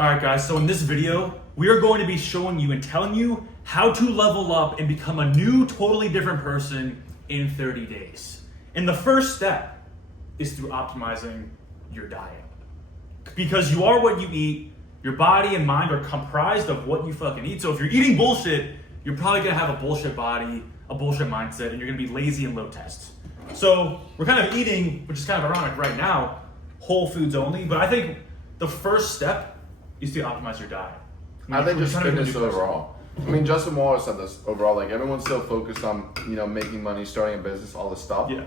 Alright guys, so in this video, we are going to be showing you and telling you how to level up and become a new, totally different person in 30 days. And the first step is through optimizing your diet. Because you are what you eat, your body and mind are comprised of what you fucking eat. So if you're eating bullshit, you're probably gonna have a bullshit body, a bullshit mindset, and you're gonna be lazy and low test. So we're kind of eating, which is kind of ironic right now, whole foods only, but I think the first step is to optimize your diet. I think just fitness overall. I mean, Justin Waller said this overall, like everyone's so focused on, making money, starting a business, all this stuff. Yeah.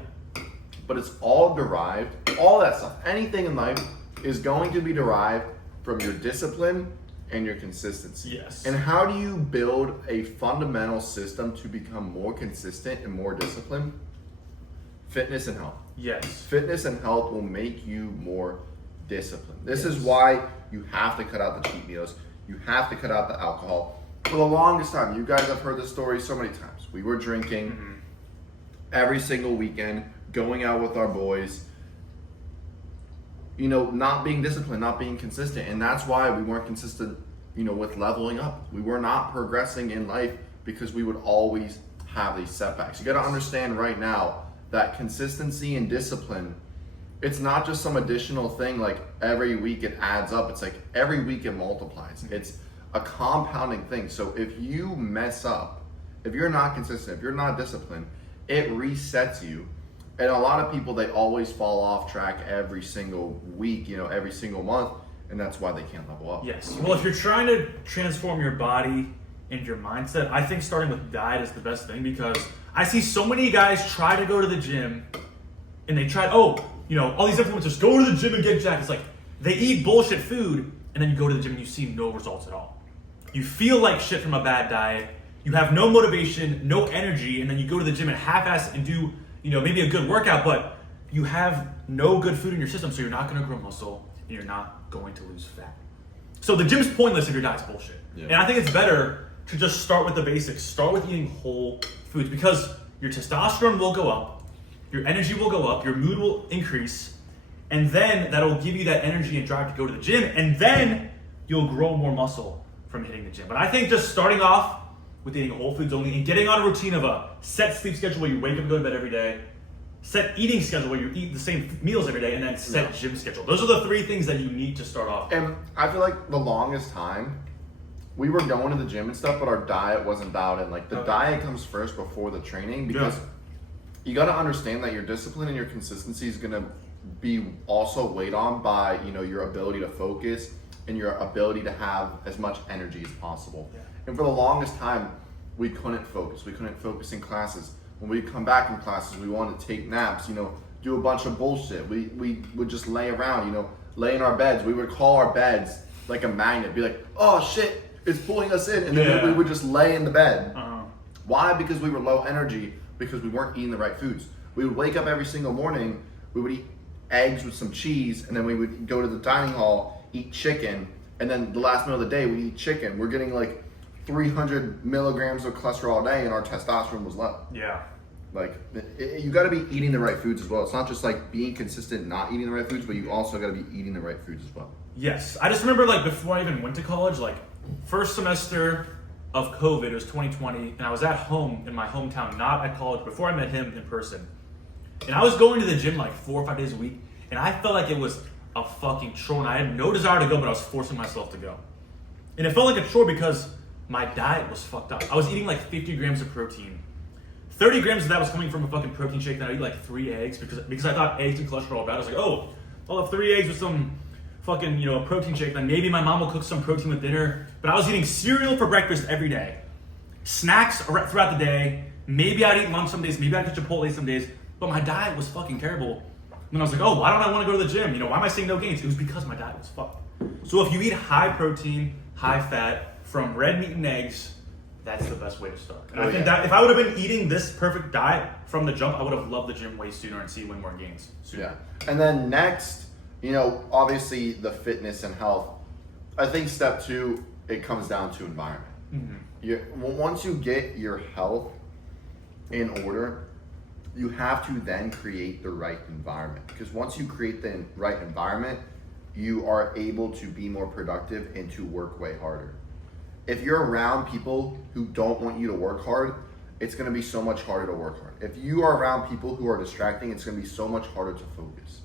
But it's all derived, all that stuff, anything in life is going to be derived from your discipline and your consistency. Yes. And how do you build a fundamental system to become more consistent and more disciplined? Fitness and health. Yes. Fitness and health will make you more disciplined. This is why you have to cut out the cheat meals. You have to cut out the alcohol. For the longest time, you guys have heard this story so many times. We were drinking every single weekend, going out with our boys, not being disciplined, not being consistent. And that's why we weren't consistent, with leveling up. We were not progressing in life because we would always have these setbacks. You got to understand right now that consistency and discipline, it's not just some additional thing like every week it adds up. It's like every week it multiplies. It's a compounding thing. So if you mess up, if you're not consistent, if you're not disciplined, it resets you. And a lot of people, they always fall off track every single week, every single month, and that's why they can't level up. Yes. Well, if you're trying to transform your body and your mindset, I think starting with diet is the best thing, because I see so many guys try to go to the gym and they try, all these influencers go to the gym and get jacked. It's like they eat bullshit food and then you go to the gym and you see no results at all. You feel like shit from a bad diet. You have no motivation, no energy, and then you go to the gym and half-ass and do, maybe a good workout, but you have no good food in your system, so you're not gonna grow muscle and you're not going to lose fat. So the gym's pointless if your diet's bullshit. Yeah. And I think it's better to just start with the basics. Start with eating whole foods, because your testosterone will go up, your energy will go up, your mood will increase, and then that'll give you that energy and drive to go to the gym, and then you'll grow more muscle from hitting the gym. But I think just starting off with eating whole foods only and getting on a routine of a set sleep schedule where you wake up and go to bed every day, set eating schedule where you eat the same meals every day, and then set gym schedule. Those are the three things that you need to start off with. And I feel like the longest time, we were going to the gym and stuff, but our diet wasn't dialed in. Like the diet comes first before the training, because you got to understand that your discipline and your consistency is going to be also weighed on by, your ability to focus and your ability to have as much energy as possible. Yeah. And for the longest time, we couldn't focus. We couldn't focus in classes. When we come back in classes, we wanted to take naps, do a bunch of bullshit. We would just lay around, lay in our beds. We would call our beds like a magnet, be like, oh shit, it's pulling us in. And then we would just lay in the bed. Why? Because we were low energy, because we weren't eating the right foods. We would wake up every single morning, we would eat eggs with some cheese, and then we would go to the dining hall, eat chicken, and then the last meal of the day, we eat chicken. We're getting like 300 milligrams of cholesterol a day, and our testosterone was low. Yeah. Like, you got to be eating the right foods as well. It's not just like being consistent, not eating the right foods, but you also got to be eating the right foods as well. Yes. I just remember, before I even went to college, first semester of COVID, it was 2020, and I was at home in my hometown, not at college, before I met him in person. And I was going to the gym 4 or 5 days a week, and I felt like it was a fucking chore, and I had no desire to go, but I was forcing myself to go. And it felt like a chore because my diet was fucked up. I was eating 50 grams of protein. 30 grams of that was coming from a fucking protein shake, and I'd eat 3 eggs because I thought eggs and cholesterol were bad. I was like, I'll have 3 eggs with some fucking, a protein shake, then maybe my mom will cook some protein with dinner. But I was eating cereal for breakfast every day, snacks throughout the day. Maybe I'd eat lunch some days, maybe I'd get Chipotle some days, but my diet was fucking terrible. And I was like, why don't I want to go to the gym? Why am I seeing no gains? It was because my diet was fucked. So if you eat high protein, high fat from red meat and eggs, that's the best way to start. And I think that if I would have been eating this perfect diet from the jump, I would have loved the gym way sooner and see way more gains sooner. Yeah. And then next, obviously the fitness and health. I think step 2, it comes down to environment. Once you get your health in order, you have to then create the right environment. Because once you create the right environment, you are able to be more productive and to work way harder. If you're around people who don't want you to work hard, it's going to be so much harder to work hard. If you are around people who are distracting, it's going to be so much harder to focus.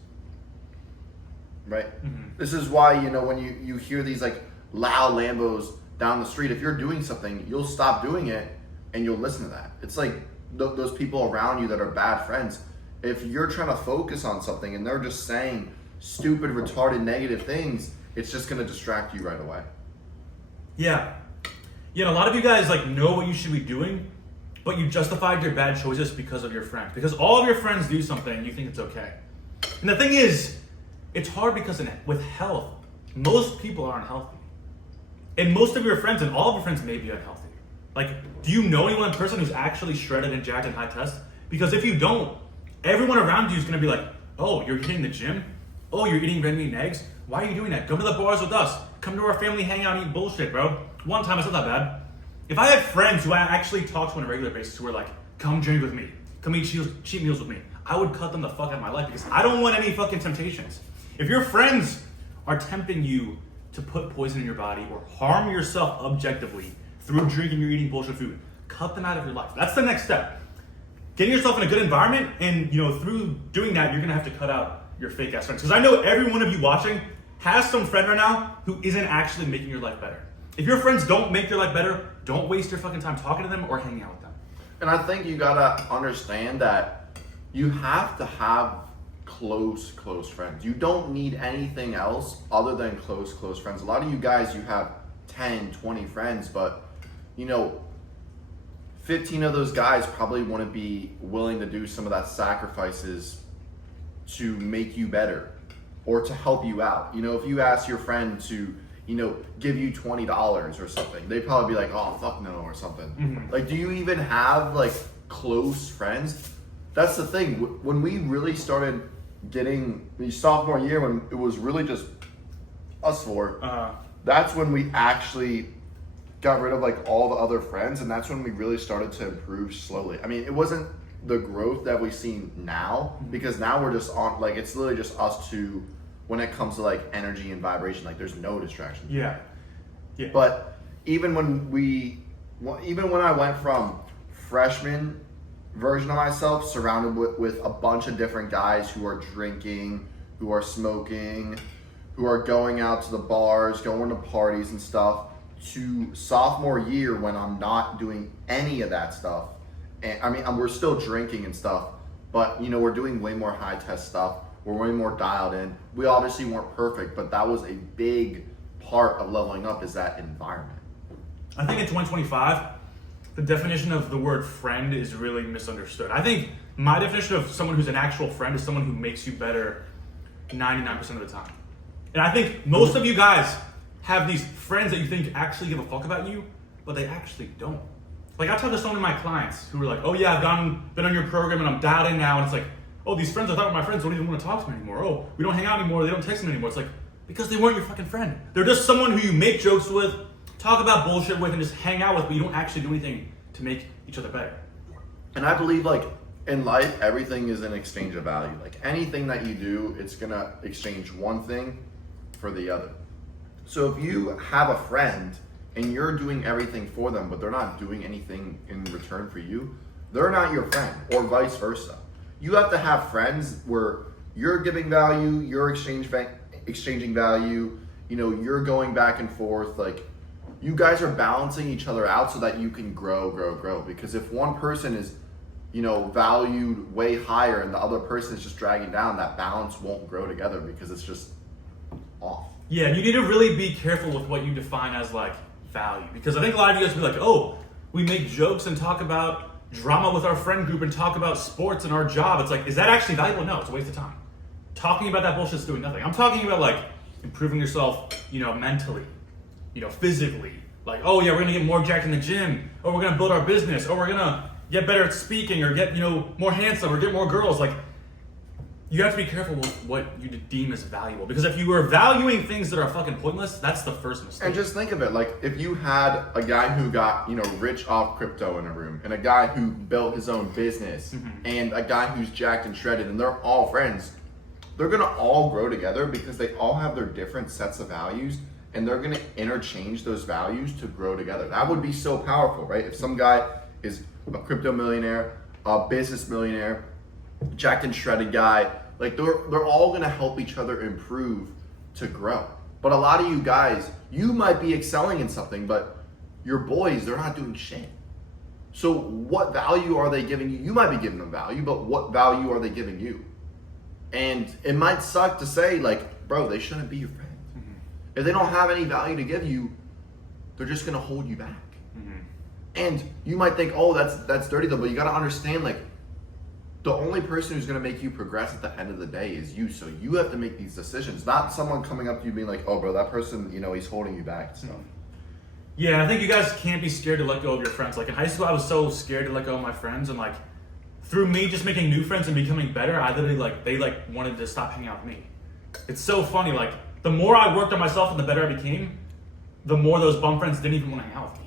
Right? Mm-hmm. This is why, when you hear these like loud Lambos down the street, if you're doing something, you'll stop doing it and you'll listen to that. It's like those people around you that are bad friends. If you're trying to focus on something and they're just saying stupid, retarded, negative things, it's just going to distract you right away. Yeah. A lot of you guys like know what you should be doing, but you justified your bad choices because of your friends. Because all of your friends do something, you think it's okay. And the thing is, it's hard because with health, most people are unhealthy. And most of your friends and all of your friends may be unhealthy. Like, do you know anyone in person who's actually shredded and jacked and high test? Because if you don't, everyone around you is going to be like, oh, you're hitting the gym? Oh, you're eating red meat and eggs? Why are you doing that? Come to the bars with us. Come to our family hangout and eat bullshit, bro. One time, it's not that bad. If I had friends who I actually talk to on a regular basis who were like, come drink with me, come eat cheat meals with me, I would cut them the fuck out of my life because I don't want any fucking temptations. If your friends are tempting you to put poison in your body or harm yourself objectively through drinking or eating bullshit food, cut them out of your life. That's the next step. Getting yourself in a good environment, and through doing that, you're gonna have to cut out your fake ass friends. Because I know every one of you watching has some friend right now who isn't actually making your life better. If your friends don't make your life better, don't waste your fucking time talking to them or hanging out with them. And I think you gotta understand that you have to have close friends. You don't need anything else other than close friends. A lot of you guys, you have 10, 20 friends, but 15 of those guys probably want to be willing to do some of that sacrifices to make you better or to help you out. If you ask your friend to, give you $20 or something, they'd probably be like, oh, fuck no, or something. Mm-hmm. Like, do you even have like close friends? That's the thing. When we really started getting the sophomore year, when it was really just us four, that's when we actually got rid of like all the other friends, and that's when we really started to improve slowly. I mean, it wasn't the growth that we've seen now, because now we're just on, like, it's literally just us two when it comes to like energy and vibration. Like, there's no distraction. Yeah. But even when I went from freshman version of myself surrounded with a bunch of different guys who are drinking, who are smoking, who are going out to the bars, going to parties and stuff, to sophomore year when I'm not doing any of that stuff. And I mean, we're still drinking and stuff, but we're doing way more high test stuff. We're way more dialed in. We obviously weren't perfect, but that was a big part of leveling up, is that environment. I think in 2025, the definition of the word friend is really misunderstood. I think my definition of someone who's an actual friend is someone who makes you better 99% of the time. And I think most of you guys have these friends that you think actually give a fuck about you, but they actually don't. Like, I talked to some of my clients who were like, oh yeah, I've been on your program and I'm dialed in now, and it's like, oh, these friends I thought were my friends don't even want to talk to me anymore. Oh, we don't hang out anymore, they don't text me anymore. It's like, because they weren't your fucking friend. They're just someone who you make jokes with, talk about bullshit with, and just hang out with, but you don't actually do anything to make each other better. And I believe, like, in life, everything is an exchange of value. Like, anything that you do, it's gonna exchange one thing for the other. So if you have a friend and you're doing everything for them, but they're not doing anything in return for you, they're not your friend, or vice versa. You have to have friends where you're giving value, you're exchanging value, you're going back and forth. Like, you guys are balancing each other out so that you can grow. Because if one person is, valued way higher and the other person is just dragging down, that balance won't grow together because it's just off. Yeah, and you need to really be careful with what you define as like value. Because I think a lot of you guys will be like, oh, we make jokes and talk about drama with our friend group and talk about sports and our job. It's like, is that actually valuable? No, it's a waste of time. Talking about that bullshit's doing nothing. I'm talking about like improving yourself, mentally, physically. Like, oh yeah, we're gonna get more jacked in the gym, or we're gonna build our business, or we're gonna get better at speaking, or get, more handsome, or get more girls. Like, you have to be careful with what you deem as valuable. Because if you are valuing things that are fucking pointless, that's the first mistake. And just think of it, like, if you had a guy who got, rich off crypto in a room, and a guy who built his own business, and a guy who's jacked and shredded, and they're all friends, they're gonna all grow together because they all have their different sets of values, and they're gonna interchange those values to grow together. That would be so powerful, right? If some guy is a crypto millionaire, a business millionaire, jacked and shredded guy, like they're all gonna help each other improve to grow. But a lot of you guys, you might be excelling in something, but your boys, they're not doing shit. So what value are they giving you? You might be giving them value, but what value are they giving you? And it might suck to say, like, bro, they shouldn't be your friend. Mm-hmm. If they don't have any value to give you, they're just gonna hold you back. Mm-hmm. And you might think, oh, that's dirty though, but you gotta understand, like, the only person who's gonna make you progress at the end of the day is you. So you have to make these decisions, not someone coming up to you being like, oh, bro, that person, you know, he's holding you back. So. Yeah, I think you guys can't be scared to let go of your friends. Like in high school, I was so scared to let go of my friends, and like through me just making new friends and becoming better, I literally they wanted to stop hanging out with me. It's so funny. Like the more I worked on myself and the better I became, the more those bum friends didn't even want to hang out with me.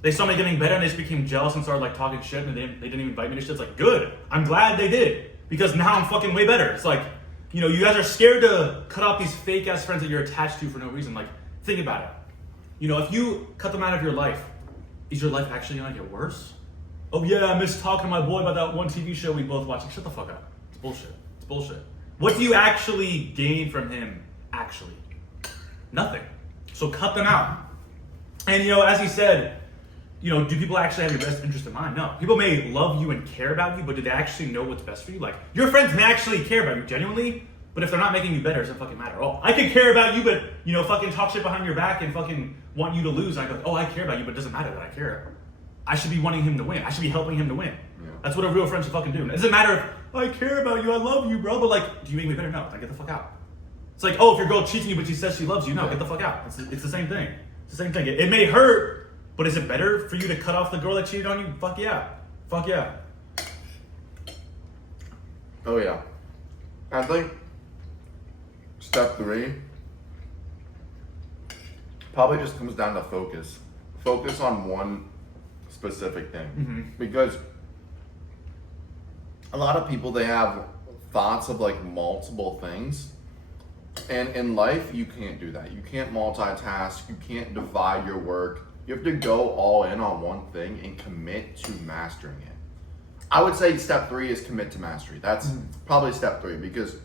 They saw me getting better and they just became jealous and started like talking shit, and they didn't even invite me to shit. It's like, good. I'm glad they did, because now I'm fucking way better. It's like, you know, you guys are scared to cut off these fake ass friends that you're attached to for no reason. Like, think about it. You know, if you cut them out of your life, is your life actually gonna get worse? Oh yeah, I miss talking to my boy about that one TV show we both watched. Like, shut the fuck up. It's bullshit. It's bullshit. What do you actually gain from him, actually? Nothing. So cut them out. And you know, as he said, you know, do people actually have your best interest in mind? No. People may love you and care about you, but do they actually know what's best for you? Like, your friends may actually care about you genuinely, but if they're not making you better, it doesn't fucking matter. Oh, I could care about you, but, you know, fucking talk shit behind your back and fucking want you to lose. And I go, oh, I care about you, but it doesn't matter that I care. I should be wanting him to win. I should be helping him to win. Yeah. That's what a real friend should fucking do. It doesn't matter if, oh, I care about you, I love you, bro, but like, do you make me better? No, like, get the fuck out. It's like, oh, if your girl cheats on you, but she says she loves you, no, get the fuck out. It's the same thing. It's the same thing. It may hurt, but is it better for you to cut off the girl that cheated on you? Fuck yeah. Fuck yeah. Oh yeah. I think step 3 probably just comes down to focus. Focus on one specific thing. Mm-hmm. Because a lot of people, they have thoughts of like multiple things. And in life, you can't do that. You can't multitask. You can't divide your work. You have to go all in on one thing and commit to mastering it. I would say step 3 is commit to mastery. That's probably step 3, because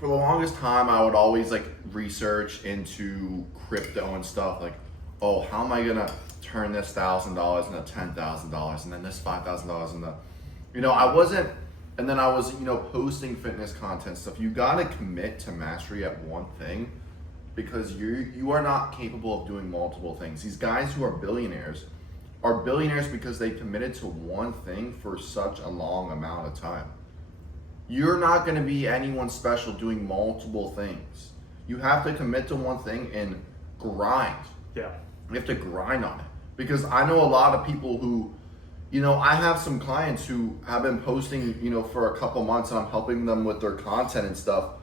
for the longest time, I would always like research into crypto and stuff. Like, oh, how am I gonna turn this $1,000 into $10,000 and then this $5,000 into, you know, I wasn't. And then I was, you know, posting fitness content stuff. You gotta commit to mastery at one thing, because you are not capable of doing multiple things. These guys who are billionaires because they committed to one thing for such a long amount of time. You're not gonna be anyone special doing multiple things. You have to commit to one thing and grind. Yeah. You have to grind on it. Because I know a lot of people who, you know, I have some clients who have been posting, you know, for a couple months, and I'm helping them with their content and stuff.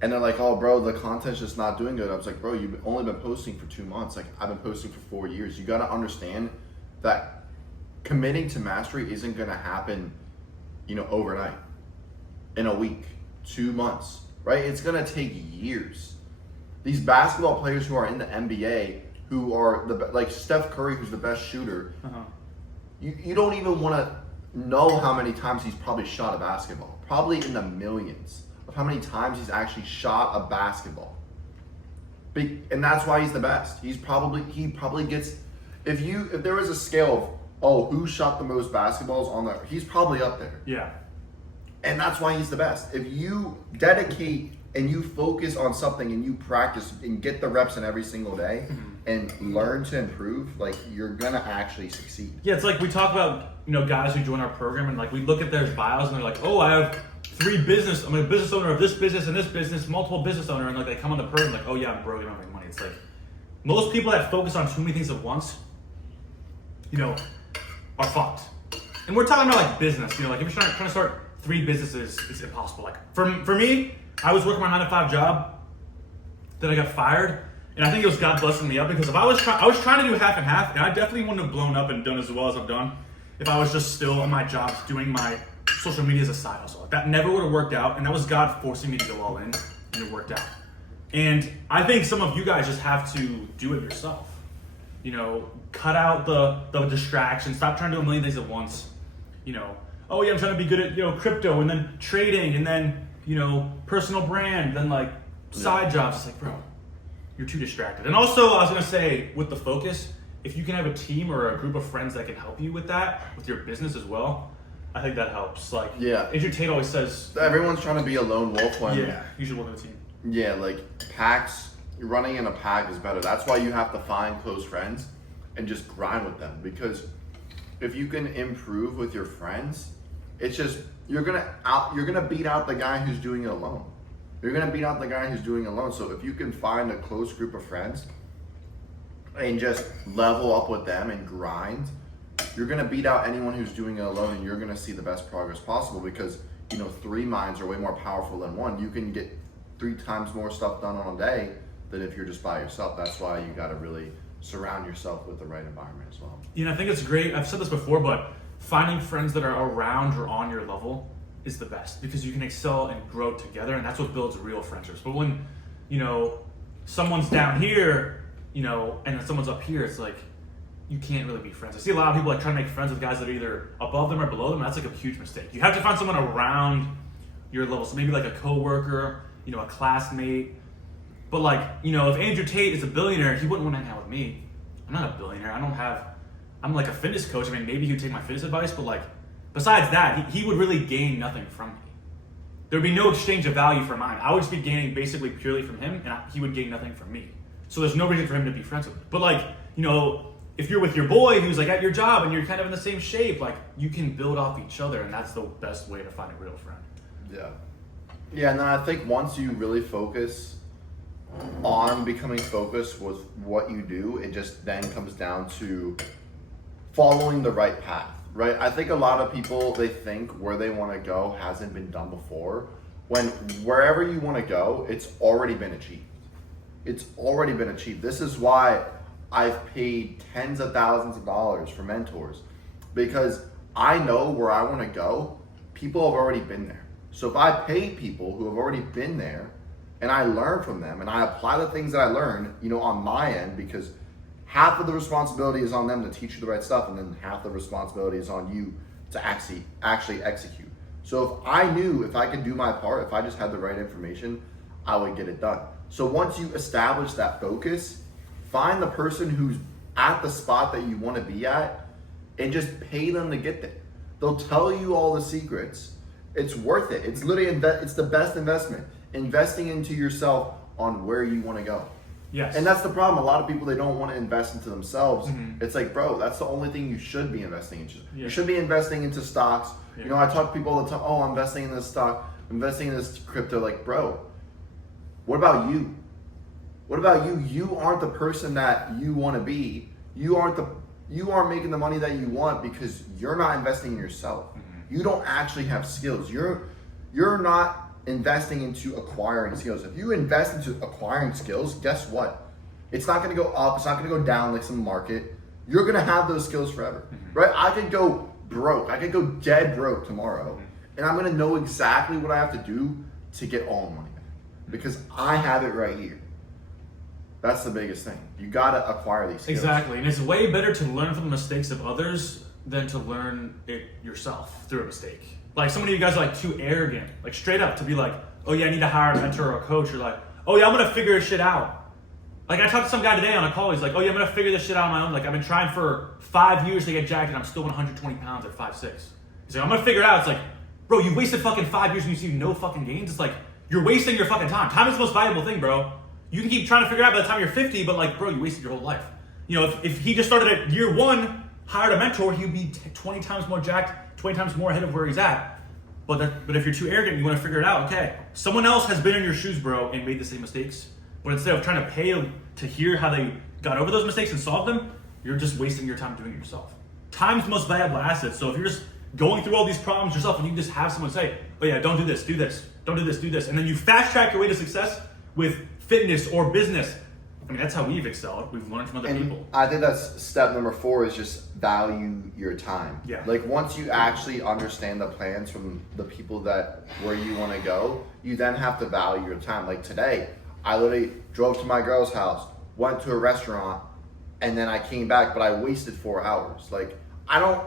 And they're like, oh, bro, the content's just not doing good. I was like, bro, you've only been posting for 2 months. Like, I've been posting for 4 years. You got to understand that committing to mastery isn't going to happen, you know, overnight, in a week, 2 months, right? It's going to take years. These basketball players who are in the NBA, who are like Steph Curry, who's the best shooter, you don't even want to know how many times he's probably shot a basketball. Probably in the millions of how many times he's actually shot a basketball. And that's why he's the best. He probably gets, if there was a scale of, oh, who shot the most basketballs on there, he's probably up there. Yeah. And that's why he's the best. If you dedicate and you focus on something and you practice and get the reps in every single day and learn to improve, like, you're gonna actually succeed. Yeah, it's like we talk about, you know, guys who join our program, and like we look at their bios and they're like, oh, I have 3 business, I'm a business owner of this business and this business, multiple business owner, and like they come on the program like, oh yeah, I'm broke, I don't have any money. It's like most people that focus on too many things at once, you know, are fucked. And we're talking about like business, you know, like if you're trying to start 3 businesses, it's impossible. Like for me, I was working my 9-to-5 job, then I got fired, and I think it was God blessing me up, because if I was trying to do half and half, and I definitely wouldn't have blown up and done as well as I've done if I was just still on my job doing my social media as a side hustle. That never would have worked out, and that was God forcing me to go all in, and it worked out. And I think some of you guys just have to do it yourself. You know, cut out the distractions. Stop trying to do a million things at once. You know, oh yeah, I'm trying to be good at, you know, crypto, and then trading, and then, you know, personal brand, then like side jobs. It's like, bro, you're too distracted. And also, I was gonna say, with the focus, if you can have a team or a group of friends that can help you with that, with your business as well, I think that helps. Like, Andrew Tate always says, everyone's trying to be a lone wolf when you should work in a team. Yeah, like packs, running in a pack is better. That's why you have to find close friends and just grind with them, because if you can improve with your friends, it's just you're gonna beat out the guy who's doing it alone. You're gonna beat out the guy who's doing it alone. So if you can find a close group of friends and just level up with them and grind, you're gonna beat out anyone who's doing it alone, and you're gonna see the best progress possible, because, you know, 3 minds are way more powerful than one. You can get 3 times more stuff done on a day than if you're just by yourself. That's why you gotta really surround yourself with the right environment as well. You know, I think it's great. I've said this before, but finding friends that are around or on your level is the best, because you can excel and grow together, and that's what builds real friendships. But when, you know, someone's down here, you know, and then someone's up here, it's like, you can't really be friends. I see a lot of people like trying to make friends with guys that are either above them or below them. That's like a huge mistake. You have to find someone around your level. So maybe like a coworker, you know, a classmate. But like, you know, if Andrew Tate is a billionaire, he wouldn't want to hang out with me. I'm not a billionaire. I'm like a fitness coach. I mean, maybe he would take my fitness advice, but like, besides that, he would really gain nothing from me. There would be no exchange of value for mine. I would just be gaining basically purely from him, and he would gain nothing from me. So there's no reason for him to be friends with me. But like, you know, if you're with your boy who's like at your job and you're kind of in the same shape, like, you can build off each other, and that's the best way to find a real friend. Yeah, and then I think once you really focus on becoming focused with what you do, it just then comes down to following the right path, right? I think a lot of people, they think where they want to go hasn't been done before, when wherever you want to go, it's already been achieved. It's already been achieved. This is why I've paid tens of thousands of dollars for mentors, because I know where I want to go. People have already been there. So if I pay people who have already been there, and I learn from them, and I apply the things that I learn, you know, on my end, because half of the responsibility is on them to teach you the right stuff, and then half the responsibility is on you to actually execute. So if I knew if I could do my part, if I just had the right information, I would get it done. So once you establish that focus, find the person who's at the spot that you want to be at, and just pay them to get there. They'll tell you all the secrets. It's worth it. It's literally, it's the best investment. Investing into yourself on where you want to go. Yes. And that's the problem. A lot of people, they don't want to invest into themselves. Mm-hmm. It's like, bro, that's the only thing you should be investing into. Yeah. You should be investing into stocks. Yeah. You know, I talk to people all the time, oh, I'm investing in this stock, I'm investing in this crypto. Like, bro, what about you? What about you? You aren't the person that you want to be. You aren't making the money that you want because you're not investing in yourself. Mm-hmm. You don't actually have skills. You're not investing into acquiring skills. If you invest into acquiring skills, guess what? It's not going to go up. It's not going to go down like some market. You're going to have those skills forever, right? I could go broke. I could go dead broke tomorrow, and I'm going to know exactly what I have to do to get all the money back because I have it right here. That's the biggest thing. You got to acquire these skills. Exactly, and it's way better to learn from the mistakes of others than to learn it yourself through a mistake. Like, some of you guys are like too arrogant, like straight up to be like, oh yeah, I need to hire a mentor or a coach, or like, oh yeah, I'm gonna figure this shit out. Like, I talked to some guy today on a call, he's like, oh yeah, I'm gonna figure this shit out on my own. Like, I've been trying for 5 years to get jacked and I'm still 120 pounds at 5'6". He's like, I'm gonna figure it out. It's like, bro, you wasted fucking 5 years and you see no fucking gains. It's like, you're wasting your fucking time. Time is the most valuable thing, bro. You can keep trying to figure it out by the time you're 50, but like, bro, you wasted your whole life. You know, if he just started at year 1, hired a mentor, he'd be 20 times more jacked, 20 times more ahead of where he's at. But if you're too arrogant, you want to figure it out, okay. Someone else has been in your shoes, bro, and made the same mistakes. But instead of trying to pay to hear how they got over those mistakes and solved them, you're just wasting your time doing it yourself. Time's the most valuable asset. So if you're just going through all these problems yourself and you can just have someone say, oh yeah, don't do this, don't do this, do this. And then you fast track your way to success with fitness or business, I mean, that's how we've excelled. We've learned from other people. I think that's step number 4 is just value your time. Yeah. Like once you actually understand the plans from the people that where you want to go, you then have to value your time. Like today, I literally drove to my girl's house, went to a restaurant, and then I came back, but I wasted 4 hours. Like I don't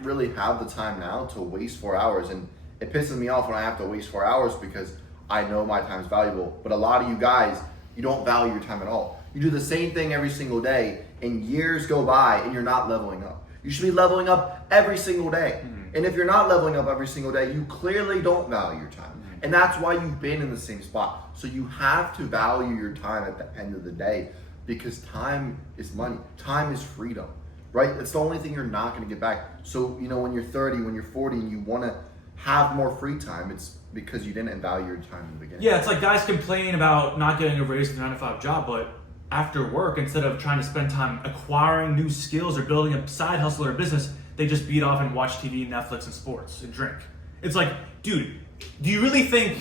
really have the time now to waste 4 hours, and it pisses me off when I have to waste 4 hours because I know my time is valuable. But a lot of you guys, you don't value your time at all. You do the same thing every single day, and years go by, and you're not leveling up. You should be leveling up every single day. Mm-hmm. And if you're not leveling up every single day, you clearly don't value your time. Mm-hmm. And that's why you've been in the same spot. So you have to value your time at the end of the day, because time is money. Time is freedom, right? It's the only thing you're not going to get back. So, when you're 30, when you're 40, and you want to have more free time, it's because you didn't value your time in the beginning. Yeah, it's like guys complain about not getting a raise in a 9-to-5 job, but after work, instead of trying to spend time acquiring new skills or building a side hustle or a business, they just beat off and watch TV, Netflix, and sports and drink. It's like, dude, do you really think,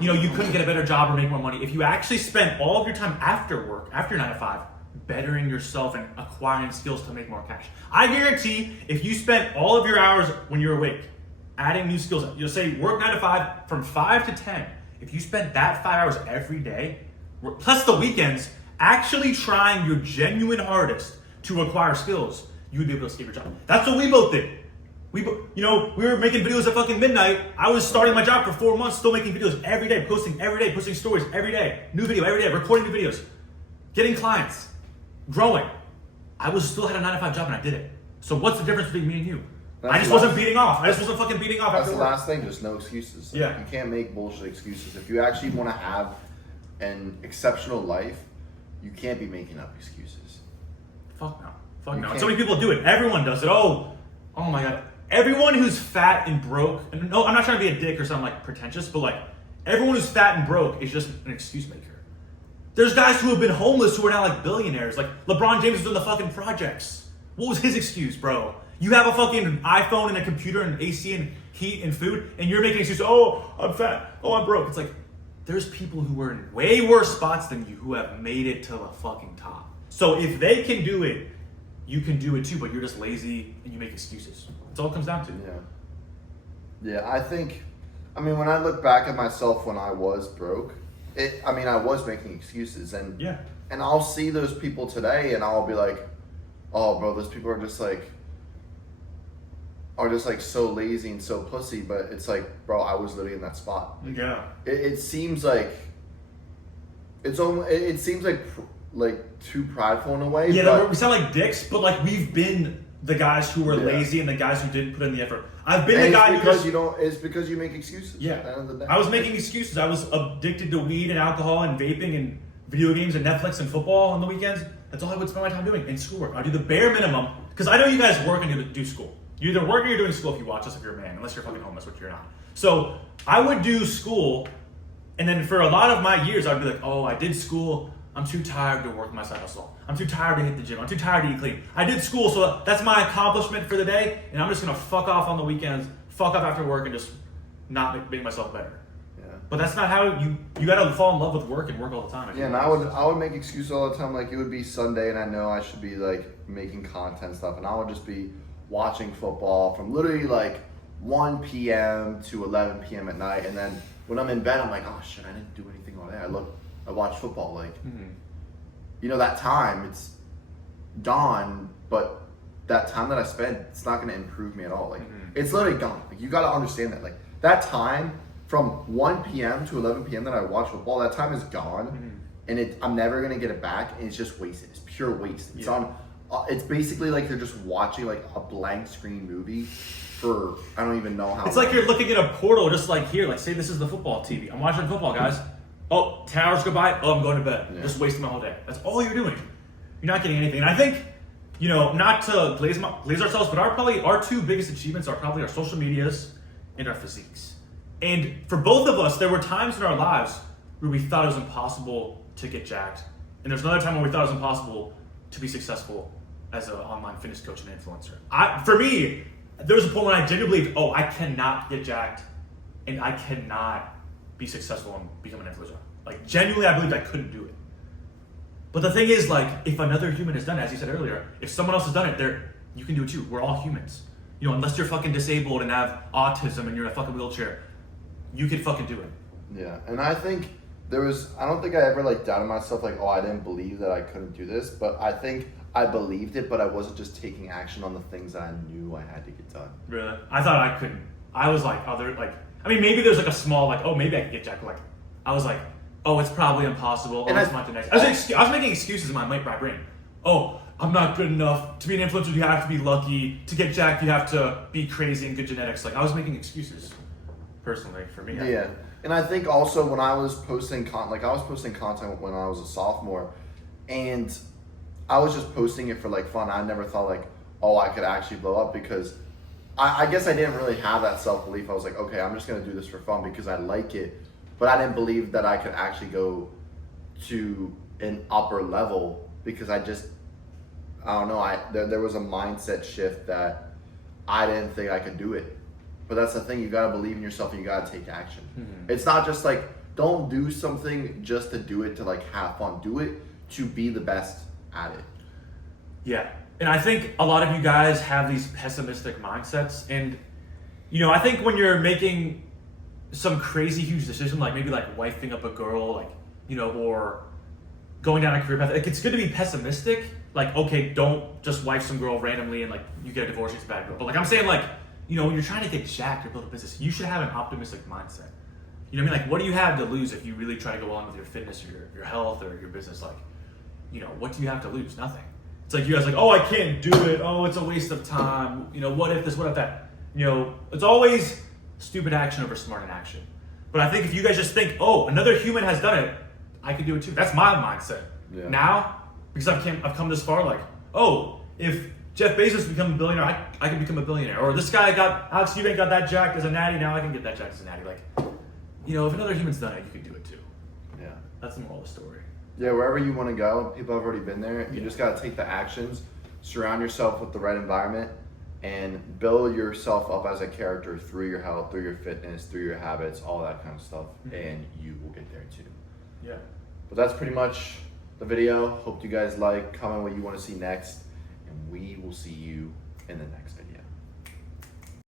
you couldn't get a better job or make more money if you actually spent all of your time after work, after 9-to-5, bettering yourself and acquiring skills to make more cash? I guarantee if you spent all of your hours when you're awake adding new skills, you'll say work 9-to-5 from 5 to 10. If you spent that 5 hours every day, plus the weekends, actually trying your genuine hardest to acquire skills, you would be able to escape your job. That's what we both did. We were making videos at fucking midnight. I was starting my job for 4 months, still making videos every day, posting stories every day, new video every day, recording new videos, getting clients, growing. I still had a 9-to-5 job and I did it. So what's the difference between me and you? I just wasn't beating off. I just wasn't fucking beating off. That's the last thing, just no excuses. Yeah. You can't make bullshit excuses. If you actually want to have an exceptional life, you can't be making up excuses. Fuck no. So many people do it. Everyone does it. Oh my God. Everyone who's fat and broke, and no, I'm not trying to be a dick or something like pretentious, but like everyone who's fat and broke is just an excuse maker. There's guys who have been homeless who are now like billionaires. Like LeBron James is doing the fucking projects. What was his excuse, bro? You have a fucking iPhone and a computer and AC and heat and food, and you're making excuses. Oh, I'm fat. Oh, I'm broke. It's like, there's people who are in way worse spots than you who have made it to the fucking top. So if they can do it, you can do it too, but you're just lazy and you make excuses. That's all it comes down to. Yeah, I think, when I look back at myself when I was broke, I was making excuses, and I'll see those people today and I'll be like, oh bro, those people are just like so lazy and so pussy, but it's like, bro, I was literally in that spot. Yeah. It seems like too prideful in a way. Yeah, we sound like dicks, but like we've been the guys who were lazy and the guys who didn't put in the effort. I've been the guy it's because you make excuses. Yeah. At the end of the day. I was making excuses. I was addicted to weed and alcohol and vaping and video games and Netflix and football on the weekends. That's all I would spend my time doing. And schoolwork. I do the bare minimum because I know you guys work and you do school. You're either working or you're doing school if you watch us, if you're a man, unless you're fucking homeless, which you're not. So I would do school, and then for a lot of my years, I'd be like, oh, I did school. I'm too tired to work my side hustle. I'm too tired to hit the gym. I'm too tired to eat clean. I did school, so that's my accomplishment for the day, and I'm just gonna fuck off on the weekends, fuck off after work, and just not make myself better. Yeah. But that's not how you gotta fall in love with work and work all the time. Yeah, and I would make excuses all the time. Like it would be Sunday, and I know I should be like making content stuff, and I would just be watching football from literally like 1 p.m. to 11 p.m. at night, and then when I'm in bed, I'm like, oh shit, I didn't do anything all day. I watch football, like, that time, it's gone, but that time that I spent, it's not going to improve me at all. Like, it's literally gone. Like, you got to understand that. Like, that time from 1 p.m. to 11 p.m. that I watch football, that time is gone, and I'm never going to get it back, and it's just wasted. It's pure waste. It's it's basically like you're just watching, like, a blank screen movie for, I don't even know how It's long. Like you're looking at a portal, just like here, like, say this is the football TV. I'm watching football, guys. Oh, 10 hours go by. Oh, I'm going to bed. Just wasting my whole day. That's all you're doing. You're not getting anything. And I think, not to glaze ourselves, but our two biggest achievements are probably our social medias and our physiques. And for both of us, there were times in our lives where we thought it was impossible to get jacked. And there's another time when we thought it was impossible to be successful as an online fitness coach and influencer. For me, there was a point when I genuinely believed, I cannot get jacked and I cannot be successful and become an influencer. Like, genuinely, I believed I couldn't do it. But the thing is, like, if another human has done it, as you said earlier, if someone else has done it, you can do it too. We're all humans. You know, unless you're fucking disabled and have autism and you're in a fucking wheelchair, you could fucking do it. Yeah, and I think I don't think I ever like doubted myself, like, oh, I didn't believe that I couldn't do this, but I think I believed it, but I wasn't just taking action on the things that I knew I had to get done. Really? I thought I couldn't. I was like, maybe there's like a small, like, oh, maybe I could get jacked. Like, I was like, oh, it's probably impossible. Oh, it's not nice. I was making excuses in my brain. Oh, I'm not good enough. To be an influencer, you have to be lucky. To get jacked, you have to be crazy and good genetics. Like, I was making excuses, personally, for me. Yeah. And I think also when I was posting content when I was a sophomore, and I was just posting it for like fun. I never thought like, oh, I could actually blow up, because I guess I didn't really have that self-belief. I was like, okay, I'm just going to do this for fun because I like it. But I didn't believe that I could actually go to an upper level, because I don't know, there was a mindset shift that I didn't think I could do it. But that's the thing, you gotta believe in yourself and you gotta take action. Mm-hmm. It's not just like, don't do something just to do it to like have fun. Do it to be the best at it. Yeah, and I think a lot of you guys have these pessimistic mindsets, and you know, I think when you're making some crazy huge decision, like maybe like wifing up a girl, like, you know, or going down a career path, like, it's good to be pessimistic. Like, okay, don't just wife some girl randomly and like you get a divorce, she's a bad girl. But like I'm saying, like, you know, when you're trying to get jacked or build a business, you should have an optimistic mindset. You know what I mean? Like, what do you have to lose if you really try to go on with your fitness or your health or your business? Like, you know, what do you have to lose? Nothing. It's like you guys like, oh, I can't do it. Oh, it's a waste of time. You know, what if this, what if that? You know, it's always stupid action over smart inaction. But I think if you guys just think, oh, another human has done it, I could do it too. That's my mindset. Yeah. Now, because I've come this far, like, oh, if Jeff Bezos become a billionaire, I can become a billionaire. Or this guy Alex Eubank got that jacked as a natty, now I can get that jacked as a natty. Like, you know, if another human's done it, you can do it too. Yeah. That's the moral of the story. Yeah, wherever you want to go, people have already been there. You just got to take the actions, surround yourself with the right environment, and build yourself up as a character through your health, through your fitness, through your habits, all that kind of stuff, and you will get there too. Yeah. But that's pretty much the video. Hope you guys like. Comment what you want to see next, and we will see you in the next video.